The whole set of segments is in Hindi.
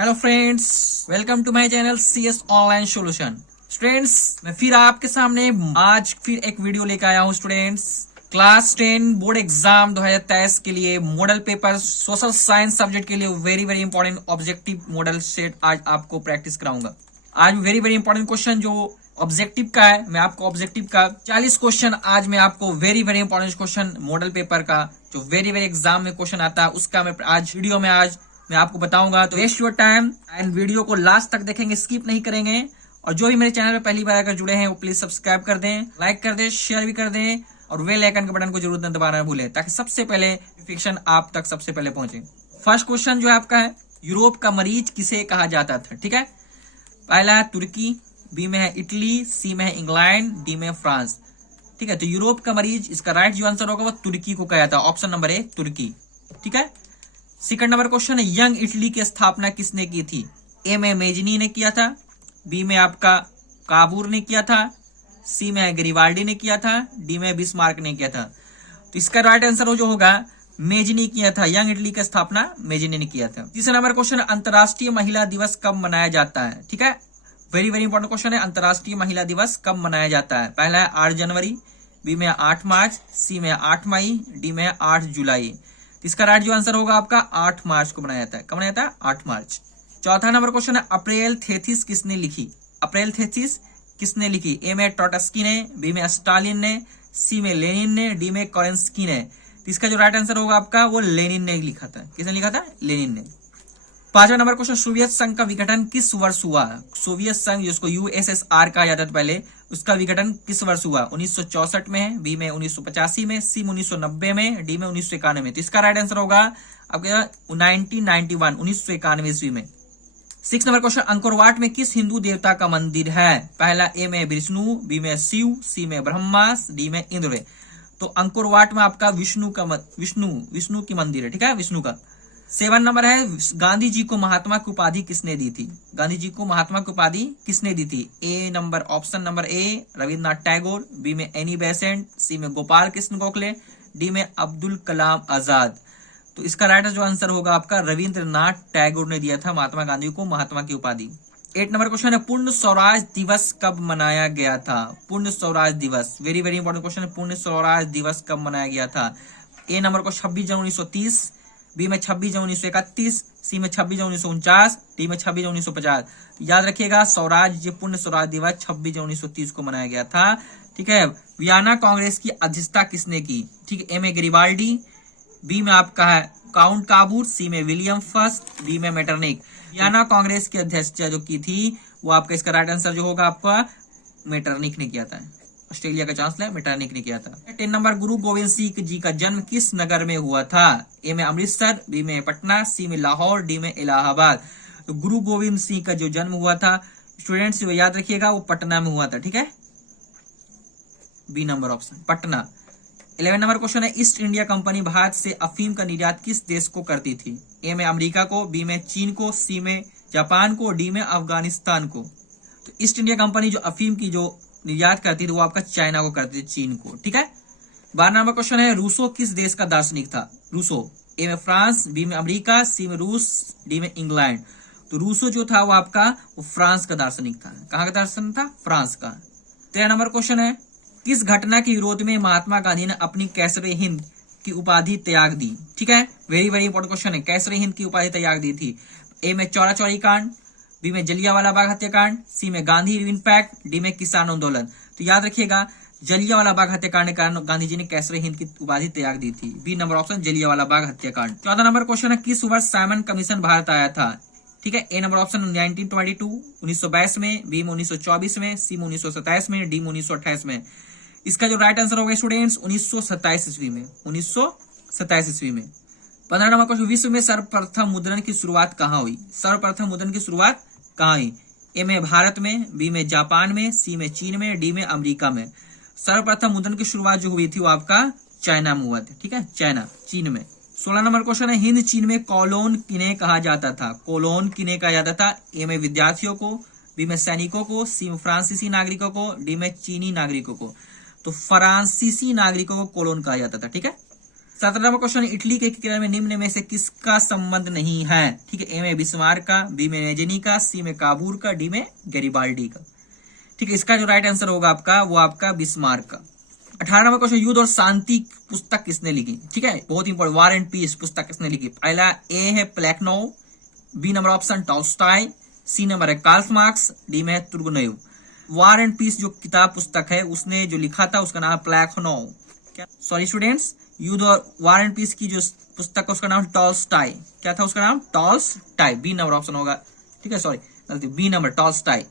Hello friends, welcome to my channel CS online solution. Students, मैं फिर आपके सामने आज फिर एक वीडियो लेकर आया हूँ। स्टूडेंट्स, क्लास 10 बोर्ड एग्जाम 2023 के लिए model paper social science subject के लिए very very important objective model set आज आपको प्रैक्टिस कराऊंगा। आज वेरी वेरी इंपॉर्टेंट क्वेश्चन जो ऑब्जेक्टिव का है, मैं आपको ऑब्जेक्टिव का 40 क्वेश्चन आज मैं आपको very very important question model paper का जो वेरी वेरी एग्जाम में क्वेश्चन आता है उसका मैं आज वीडियो में आज मैं आपको बताऊंगा। तो waste your time and video को लास्ट तक देखेंगे, स्किप नहीं करेंगे। और जो भी मेरे चैनल पे पहली बार अगर जुड़े हैं वो प्लीज सब्सक्राइब कर दें, लाइक कर दें, शेयर भी कर दें और बेल आइकन के बटन को जरूर दबाना ना भूलें ताकि सबसे पहले नोटिफिकेशन आप तक सबसे पहले पहुंचे। फर्स्ट क्वेश्चन जो है आपका है, यूरोप का मरीज किसे कहा जाता था? ठीक है, पहला है तुर्की, बी में है इटली, सी में है इंग्लैंड, डी में फ्रांस। ठीक है, तो यूरोप का मरीज इसका राइट जो आंसर होगा वो तुर्की को कहा जाता है। ऑप्शन नंबर ए तुर्की। ठीक है, सेकंड नंबर क्वेश्चन है, यंग इटली की स्थापना किसने की थी? ए में मेजनी ने किया था, बी में आपका काबूर ने किया था, सी में गरिबाल्डी ने किया था, डी में बिस्मार्क ने किया था। तो इसका राइट आंसर जो होगा मेजनी किया था। यंग इटली की स्थापना मेजनी ने किया था। तीसरा नंबर क्वेश्चन, अंतर्राष्ट्रीय महिला दिवस कब मनाया जाता है? ठीक है, वेरी वेरी इंपॉर्टेंट क्वेश्चन है, अंतर्राष्ट्रीय महिला दिवस कब मनाया जाता है? पहला है 8 जनवरी, बी में 8 मार्च, सी में 8 मई, डी में 8 जुलाई। इसका राइट जो आंसर होगा आपका 8 मार्च को बनाया जाता है। कब बनाया जाता है? 8 मार्च। चौथा नंबर क्वेश्चन है, अप्रैल थेसिस किसने लिखी? अप्रैल थेसिस किसने लिखी? ए में ट्रोट्स्की ने, बी में स्टालिन ने, सी में लेनिन ने, डी में केरेंस्की ने। इसका जो राइट आंसर होगा आपका वो लेनिन ने लिखा था। किसने लिखा था? लेनिन ने। पांचवा नंबर क्वेश्चन, सोवियत संघ का विघटन किस वर्ष हुआ? सोवियत संघ जिसको USSR कहा जाता था पहले, उसका विघटन किस वर्ष हुआ? 1964 में है, बी में 1985 में, सी में 1990 में, डी में 1991 में। तो इसका राइट आंसर होगा आपका 1991 ईस्वी में। 6 नंबर क्वेश्चन, अंकोरवाट में किस हिंदू देवता का मंदिर है? पहला ए में विष्णु, बी में शिव, सी में ब्रह्मा, डी में इंद्र। तो अंकोरवाट में आपका विष्णु की मंदिर है। ठीक है, विष्णु का। 7 नंबर है, गांधी जी को महात्मा की उपाधि किसने दी थी? गांधी जी को महात्मा की उपाधि किसने दी थी? A number option number A Rabindranath Tagore, B में एनी बेसेंट, सी में गोपाल कृष्ण गोखले, डी में अब्दुल कलाम आजाद। तो इसका राइट जो आंसर होगा आपका रविन्द्रनाथ टैगोर ने दिया था महात्मा गांधी को महात्मा की उपाधि। 8 नंबर क्वेश्चन है, पूर्ण स्वराज दिवस कब मनाया गया था? पूर्ण स्वराज दिवस वेरी वेरी इंपॉर्टेंट क्वेश्चन है, पूर्ण स्वराज दिवस कब मनाया गया था? ए नंबर को 26 जनवरी 1930, बी में 26 जनवरी 1931, सी में 26 जनवरी 1949, डी में 26 जनवरी 1950। याद रखिएगा, स्वराज पूर्ण स्वराज दिवस 26 जनवरी 1930 को मनाया गया था। ठीक है, वियना कांग्रेस की अध्यक्षता किसने की? ठीक है, ए में गरिबाल्डी, बी में आपका है काउंट काबूर, सी में विलियम फर्स्ट, डी में मेटरनिक। वियना कांग्रेस की अध्यक्षता जो की थी वो आपका इसका राइट आंसर जो होगा आपका मेटरनिक ने किया था। ऑस्ट्रेलिया का चांसलर मेटरनिक ने किया था। 10 नंबर, गुरु गोविंद सिंह जी का जन्म किस नगर में हुआ था? ए में अमृतसर, बी में पटना, सी में लाहौर, डी में इलाहाबाद। तो गुरु गोविंद सिंह का जो जन्म हुआ था स्टूडेंट्स वो याद रखिएगा वो पटना में हुआ था। ठीक है, B number option Patna. 11 number question है, ईस्ट इंडिया कंपनी भारत से अफीम का निर्यात किस देश को करती थी? ए में अमेरिका को, बी में चीन को, सी में जापान को, डी में अफगानिस्तान को। तो ईस्ट इंडिया कंपनी जो अफीम की जो निर्यात करती थी वो आपका चाइना को करती थी, चीन को। ठीक है, 12 नंबर क्वेश्चन है, रूसो किस देश का दार्शनिक था? रूसो ए में फ्रांस, बी में अमेरिका, सी में रूस, डी में इंग्लैंड। तो रूसो जो था वो आपका वो फ्रांस का दार्शनिक था। कहाँ का दार्शनिक था? फ्रांस का। 13 नंबर क्वेश्चन है, किस घटना के विरोध में महात्मा गांधी ने अपनी कैसरे हिंद की उपाधि त्याग दी? ठीक है, वेरी वेरी इंपॉर्टेंट क्वेश्चन है, कैसरे हिंद की उपाधि त्याग दी थी। ए में चौरा चौरी कांड, बी में जलियांवाला बाग हत्याकांड, सी में गांधी इम्पैक्ट, डी में किसान आंदोलन। तो याद रखिएगा, जलियांवाला बाग हत्याकांड के कारण गांधी जी ने कैसरे हिंद की उपाधि त्याग दी थी। B number option Jallianwala Bagh हत्याकांड। 14 नंबर क्वेश्चन है, किस वर्ष साइमन कमीशन भारत आया था? ठीक है, ए नंबर ऑप्शन 1922 1922 में, बी में 1924 में, सी में 1927 में, डी में 1928 में। इसका जो राइट आंसर होगा स्टूडेंट्स 1927 ईस्वी में। 1927 ईस्वी में। 15 नंबर क्वेश्चन, विश्व में सर्वप्रथम मुद्रण की शुरुआत कहाँ हुई? सर्वप्रथम मुद्रण की शुरुआत कहाँ हुई? ए में भारत में, बी में जापान में, सी में चीन में, डी में अमेरिका में। सर्वप्रथम मुद्रण की शुरुआत जो हुई थी वो आपका चाइना में हुआ था। ठीक है, चाइना चीन में। 16 नंबर क्वेश्चन है, हिंद चीन में कॉलोन किन्हें कहा जाता था? कॉलोन किन्हें कहा जाता था? ए में विद्यार्थियों को, बी में सैनिकों को, सी में फ्रांसीसी नागरिकों को, डी में चीनी नागरिकों को। तो फ्रांसीसी नागरिकों को कॉलोन कहा जाता था। ठीक है, 17 नंबर क्वेश्चन, इटली के क्रिकेटर में निम्न में से किसका संबंध नहीं है? ठीक है, ए में बिस्मार्क का, बी में नेजेनी का, सी में काबूर का, डी में गैरिबाल्डी का। ठीक है, इसका जो राइट आंसर होगा आपका वो आपका बिस्मार्क का। 18 नंबर क्वेश्चन, युद्ध और शांति पुस्तक किसने लिखी? ठीक है, बहुत इंपॉर्टेंट, वार एंड पीस पुस्तक किसने लिखी? पहला ए है Plekhanov, B number option Tolstoy, C number है कार्ल मार्क्स, डी में है तुर्गेनेव। वार एंड पीस जो किताब पुस्तक है उसने जो लिखा था उसका नाम प्लेखनोव। सॉरी स्टूडेंट्स, युद्ध और वार एंड पीस की जो पुस्तक है उसका नाम टॉल्स्टॉय। क्या था उसका नाम? टॉल्स्टॉय। बी नंबर ऑप्शन होगा। ठीक है, सॉरी गलती, B number Tolstoy.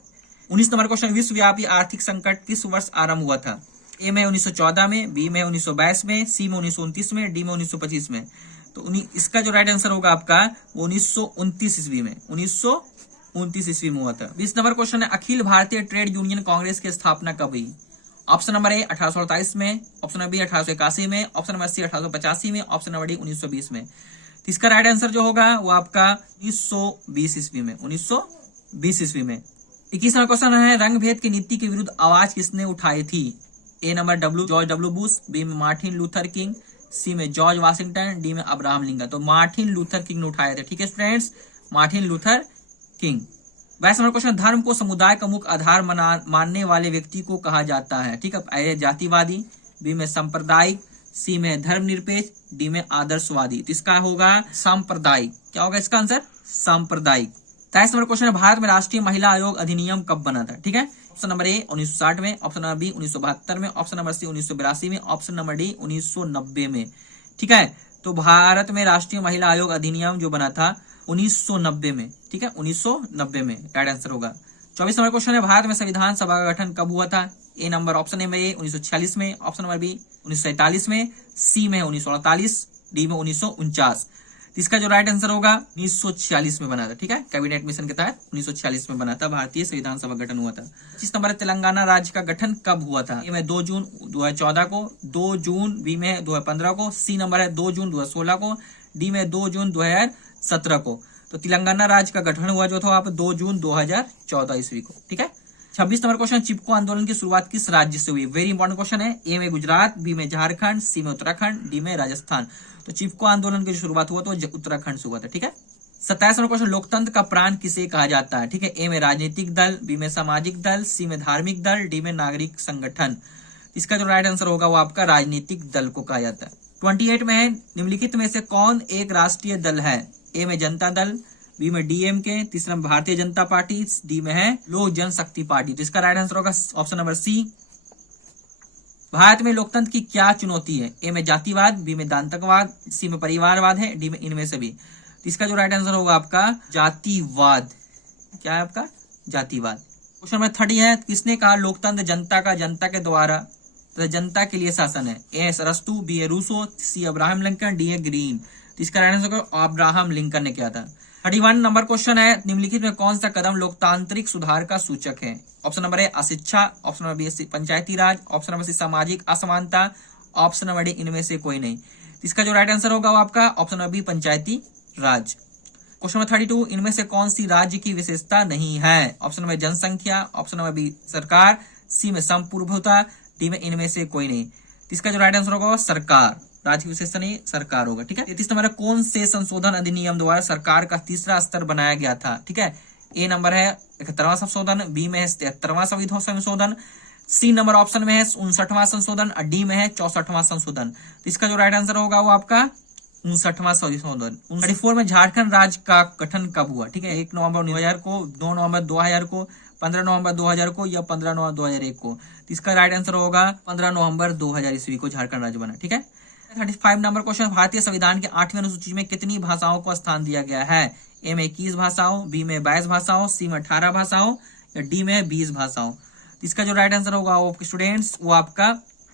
19 number question, विश्वव्यापी आर्थिक संकट किस वर्ष आरंभ हुआ था? ए में 1914 में, बी में 1922 में, सी में 1929 में, डी में 1925 में। तो इसका जो राइट आंसर होगा आपका वो 1929 ईस्वी में, 1929 ईस्वी में हुआ था। 20 नंबर क्वेश्चन है, अखिल भारतीय ट्रेड यूनियन कांग्रेस की स्थापना कब हुई? ऑप्शन नंबर ए 1848 में, ऑप्शन नंबर बी 1881 में, ऑप्शन नंबर सी 1885 में, ऑप्शन नंबर डी 1920 में। तो इसका राइट आंसर जो होगा वो आपका 1920 ईस्वी में, 1920 ईस्वी में। 21 नंबर क्वेश्चन है, रंग भेद की नीति के विरुद्ध आवाज किसने उठाई थी? A number George W Bush, B में मार्टिन लूथर किंग, सी में जॉर्ज वाशिंगटन, डी में अब्राहम लिंकन। तो मार्टिन लूथर किंग ने उठाए थे। ठीक है students, Martin Luther King. 22 number question, धर्म को समुदाय का मुख्य आधार मानने वाले व्यक्ति को कहा जाता है? ठीक है, ए जातिवादी, बी में सांप्रदायिक, सी में धर्मनिरपेक्ष, डी में आदर्शवादी। तो इसका होगा सांप्रदायिक। क्या होगा इसका आंसर? सांप्रदायिक। 23 नंबर क्वेश्चन है, भारत में राष्ट्रीय महिला आयोग अधिनियम कब बना था? ठीक है, ऑप्शन नंबर ए 1960 में, ऑप्शन नंबर बी 1972 में, ऑप्शन नंबर सी 1982 में, ऑप्शन नंबर डी 1990 में। ठीक है, तो भारत में राष्ट्रीय महिला आयोग अधिनियम जो बना था 1990 में। ठीक है, 1990 में राइट आंसर होगा। 24 नंबर क्वेश्चन है, भारत में संविधान सभा का गठन कब हुआ था? ए नंबर ऑप्शन नंबर ए 1946 में, ऑप्शन नंबर बी 1947 में, सी में 1948, डी में 1949। इसका जो राइट आंसर होगा 1946 में बना था। ठीक है, कैबिनेट मिशन के तहत 1946 में बना था, भारतीय संविधान सभा गठन हुआ था। 25 नंबर, तेलंगाना राज्य का गठन कब हुआ था? ए में 2 जून 2014 को, 2 जून, बी में 2015 को, सी नंबर है 2 जून 2016 को, डी में 2 जून 2017 को। तो तेलंगाना राज्य का गठन हुआ जो था आप 2 जून 2014 ईस्वी को। ठीक है, 26 नंबर क्वेश्चन, चिपको आंदोलन की शुरुआत किस राज्य से हुई? वेरी इंपॉर्टेंट क्वेश्चन है। ए में गुजरात, बी में झारखंड, सी में उत्तराखंड, डी में राजस्थान। तो चिपको आंदोलन की शुरुआत हुआ तो उत्तराखंड से हुआ था। ठीक है, 27 नंबर क्वेश्चन, लोकतंत्र का प्राण किसे कहा जाता है? ठीक है, ए में राजनीतिक दल, बी में सामाजिक दल, सी में धार्मिक दल, डी में नागरिक संगठन। इसका जो राइट आंसर होगा वो आपका राजनीतिक दल को कहा जाता है। 28 में है, निम्नलिखित में से कौन एक राष्ट्रीय दल है? ए में जनता दल, बी में डीएमके, तीसरा में भारतीय जनता पार्टी, डी में है लोक जनशक्ति पार्टी। तो इसका राइट आंसर होगा ऑप्शन नंबर सी। भारत में लोकतंत्र की क्या चुनौती है? ए में जातिवाद, बी में दांतकवाद, सी में परिवारवाद है, डी में इनमें से भी। तो इसका जो राइट आंसर होगा आपका जातिवाद। क्या है आपका? जातिवाद। क्वेश्चन नंबर 30 है, किसने कहा लोकतंत्र जनता का, जनता के द्वारा तो जनता के लिए शासन है? ए अरस्तु, बी है रूसो, सी अब्राहम लिंकन, डी है ग्रीन। तो इसका राइट आंसर होगा अब्राहम लिंकन ने किया था। 31 नंबर क्वेश्चन है, निम्नलिखित में कौन सा कदम लोकतांत्रिक सुधार का सूचक है? ऑप्शन नंबर ए अशिक्षा, ऑप्शन नंबर बी पंचायती राज, ऑप्शन नंबर सी सामाजिक असमानता, ऑप्शन नंबर डी इनमें से कोई नहीं। इसका जो राइट आंसर होगा वो आपका ऑप्शन नंबर बी पंचायती राज। क्वेश्चन नंबर 32, इनमें से कौन सी राज्य की विशेषता नहीं है? ऑप्शन नंबर जनसंख्या, ऑप्शन नंबर बी सरकार, सी में संप्रभुता, डी में इनमें से कोई नहीं। इसका जो राइट आंसर होगा सरकार। राज्य की विशेषता नहीं, सरकार होगा। ठीक है, 33 नंबर, कौन से संशोधन अधिनियम द्वारा सरकार का तीसरा स्तर बनाया गया था? ठीक है, ए नंबर है 71वां संशोधन, बी में है 73वां संशोधन, सी नंबर ऑप्शन में है 59वां संशोधन और डी में है 64वां संशोधन। तो इसका जो राइट आंसर होगा वो आपका 59वां संशोधन। 34 में झारखंड राज्य का गठन कब हुआ? ठीक है, 1 नवंबर 2000 को, 2 नवंबर 2000 को, 15 नवंबर 2000 को या 15 नवंबर 2001 को। तो इसका राइट आंसर होगा 15 नवंबर 2000 ईस्वी को झारखंड राज्य बना। ठीक है, 35 नंबर क्वेश्चन, भारतीय संविधान के 8वें अनुसूची में कितनी भाषाओं को स्थान दिया गया है? ए में 21 भाषाओं, बी में 22 भाषाओं, सी में 18 भाषाओं या डी में 20 भाषाओं। इसका जो राइट आंसर होगा वो स्टूडेंट्स वो आपका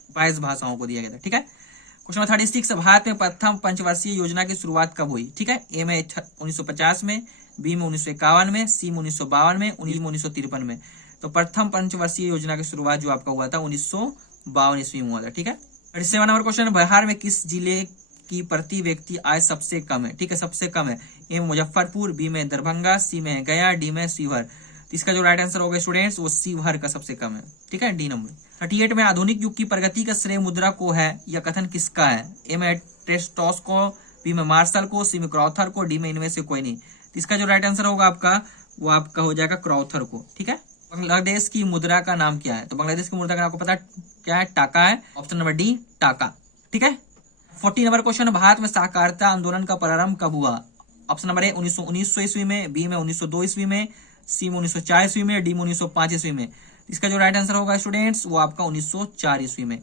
22 भाषाओं को दिया गया था। ठीक है, क्वेश्चन नंबर 36, भारत में प्रथम पंचवर्षीय योजना की शुरुआत कब हुई? ठीक है, ए में 1950 में, बी में 1951 में, सी में 1952 में, 1953 में। तो प्रथम पंचवर्षीय योजना की शुरुआत जो आपका हुआ था 1952 ईस्वी में हुआ था। ठीक है, 37 नंबर क्वेश्चन, बिहार में किस जिले की प्रति व्यक्ति आय सबसे कम है? ठीक है, सबसे कम है। ए में मुजफ्फरपुर, बी में दरभंगा, सी में गया, डी में शिवहर। तो इसका जो राइट आंसर होगा स्टूडेंट्स वो सी भर का सबसे कम है। ठीक है, डी नंबर। 38 में आधुनिक युग की प्रगति का श्रेय मुद्रा को है, यह कथन किसका है? ए में टेस्टोस को, बी में मार्शल को, सी में क्रॉथर को, डी में इनमें से कोई नहीं। तो इसका जो राइट आंसर होगा आपका वो आपका हो जाएगा क्रॉथर को। ठीक है, बांग्लादेश की मुद्रा का नाम क्या है? तो बांग्लादेश की मुद्रा का आपको पता क्या है? टाका है। ऑप्शन नंबर डी टाका। ठीक है, 40 नंबर क्वेश्चन, भारत में सहकारिता आंदोलन का प्रारंभ कब हुआ? ऑप्शन नंबर ए 1919 ईस्वी में, बी में 1902 ईस्वी में, सी में 1904 ईस्वी में, डी में 1905 ईस्वी में। इसका जो राइट आंसर होगा स्टूडेंट्स वो आपका 1904 ईस्वी में।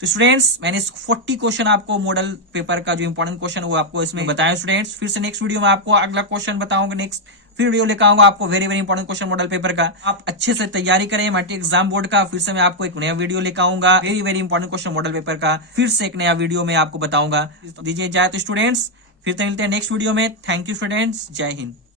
तो स्टूडेंट्स मैंने 40 क्वेश्चन आपको मॉडल पेपर का जो इंपॉर्टेंट क्वेश्चन वो आपको इसमें बताया स्टूडेंट्स। फिर से नेक्स्ट वीडियो में आपको अगला क्वेश्चन बताऊंगा, नेक्स्ट फिर वीडियो लेकर आऊंगा आपको very very important question model paper का। आप अच्छे से तैयारी करें मैट्रिक एग्जाम बोर्ड का। फिर से मैं आपको एक नया वीडियो लेकर आऊंगा very very important question model paper का, फिर से एक नया वीडियो में आपको बताऊंगा। दीजिए इजाजत स्टूडेंट्स, फिर से मिलते हैं नेक्स्ट वीडियो में। थैंक यू स्टूडेंट्स, जय हिंद।